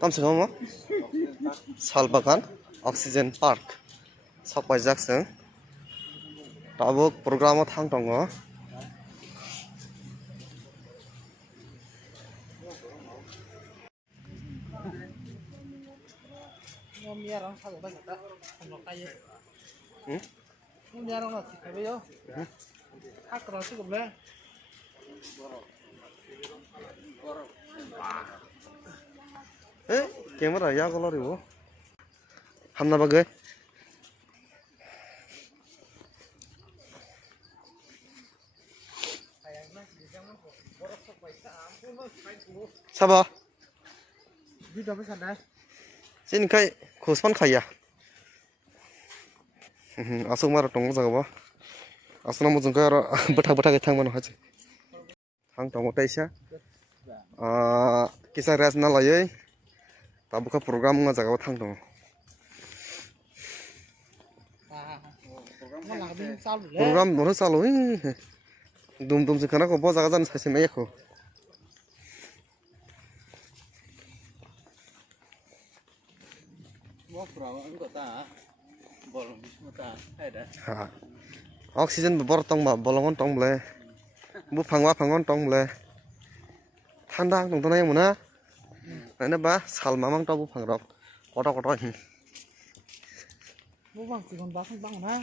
Tamsıgam mı? Salbakan Oxygen Park sapayjaksın. Tabuk programı tang dङ. Kamera ya kalau ribu. Hamna bagai. Saba. Sini kai khospan khaya. Asuk mara tong jaga ba. Asuna mo jungka bata ke thang mano haje. Thang tong taisa. Kisa res na layai. Tabuka program nga jaga thang tong. Program no salo dum se kana ko bo jaga jan sase me ko. Oxygen bor tong ba bolongon tong ble. Bu phangwan tong ble. Thandang tong tonai muna. Nana ba sal mamang to bu phangrok. Koto hi. Bu bang sikon ba bang na.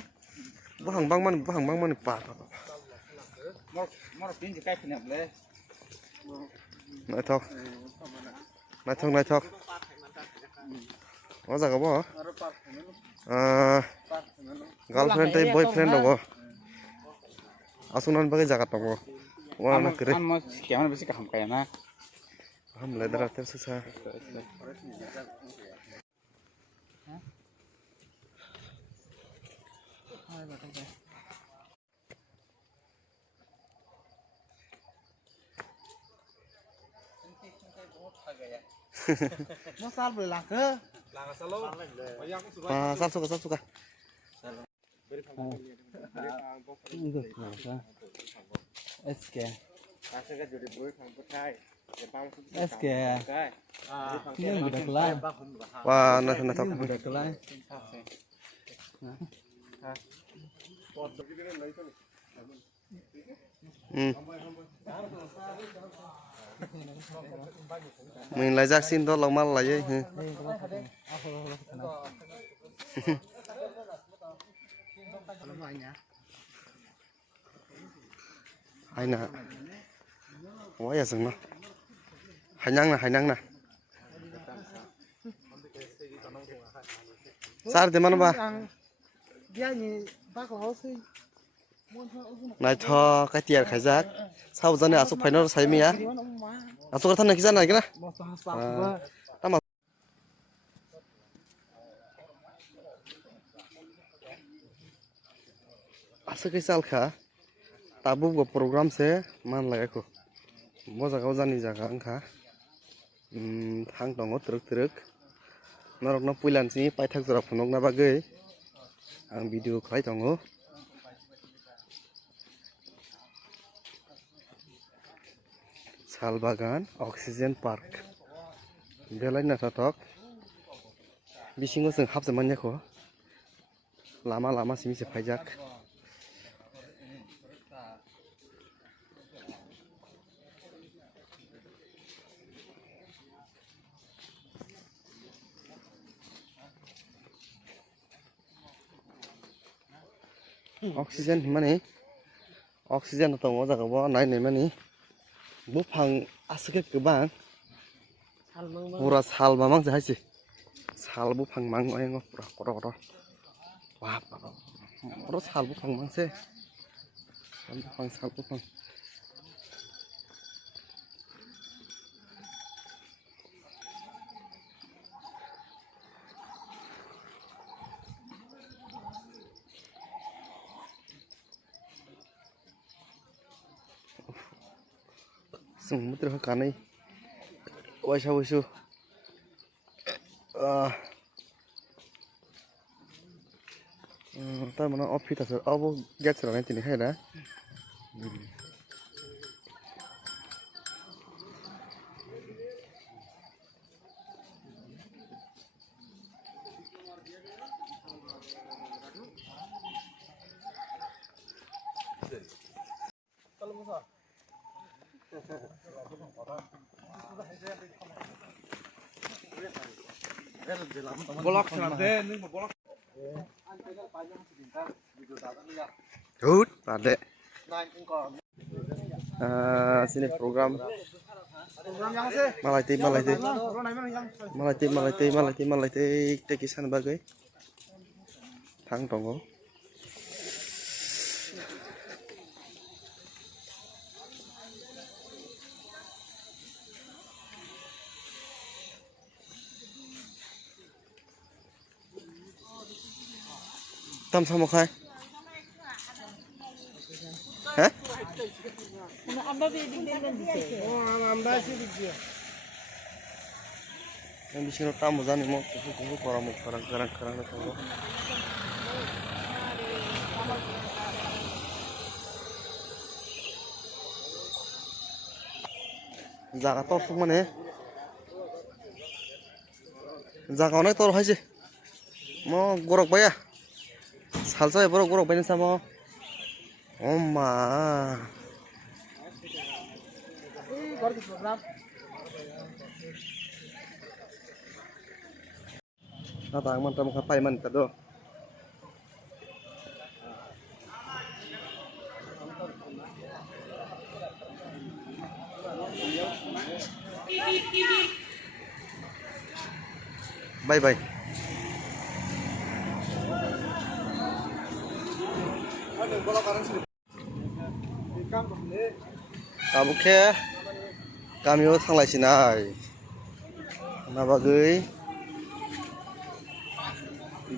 Bu hang bang man pa. Mor pin ji kai phne ble. Nai thok. Có jaga bo? Girlfriend tai boyfriend dogo. Asunan bagai jaga togo. Wa na kire. Am kamera besi kaham kaya na. Ham leather ater susah. Masal boleh lang ke? Sab suka. SK. SK. Ini budak kelai. Wah, na thok. Budak kelai. Mình lại giác xin đó lòng mal lại ấy. Ai nè. Quá giờ sừng nó. Hải nhang nè. Sao thì mana ba? Dia ni ba ko hosi. Này cho cái tiền khai giác. Sau giờ này asuk phải nó sai mi á. Asuk cái thân này kia này kia nè. Tama. Asuk cái sal kha. Tabu go program se man lagi aku. Mo jaga jani jaga angka. Thang tongo truk. Norok no puilan sini pai thak jora phonok na bagai. Ang video khlai tongo. Salbagan Oxygen Park. Belai na tatok. Bisingo जों हाबजोबनानै खौ. Lama sini se phaijak. Oxygen mani. Oxygen to mo jaga bo nai mani. Bufang asike kebang. Pura sal mamang jahai sal bufang mang oeng pura kotor. Wah, terus sal bufang mang se. Sal bufang. जों मुद्रा होखानाय वाइसा वाइसु तारमाने अफिटासो अब गेट सेरावनाय दिनैहाय ना Bolak senate ning bolak. Hut, pada. Sini program. Malai tekisan bagai. Thang tongo. Tam sama kai? Hah? Yang di sini tamu zani mau tunggu orang Jaga tor semua nih. Jaga mana tor aja. Mau gorok bayar. Salsa ya bro, gorok bayar sama. Oma. Natang mantap kapai mantap do. Bye bye. Kamu ke kami harus sanglai sinai. Kenapa gay?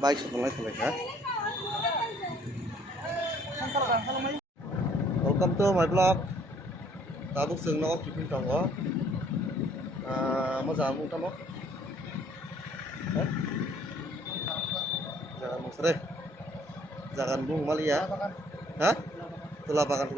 Baik sanglai ha. Welcome to my vlog. Kamu senang kita tangga. Mazamu kamu. Jangan mesra. Jangan bung mali ya. Hah? Tulabakan.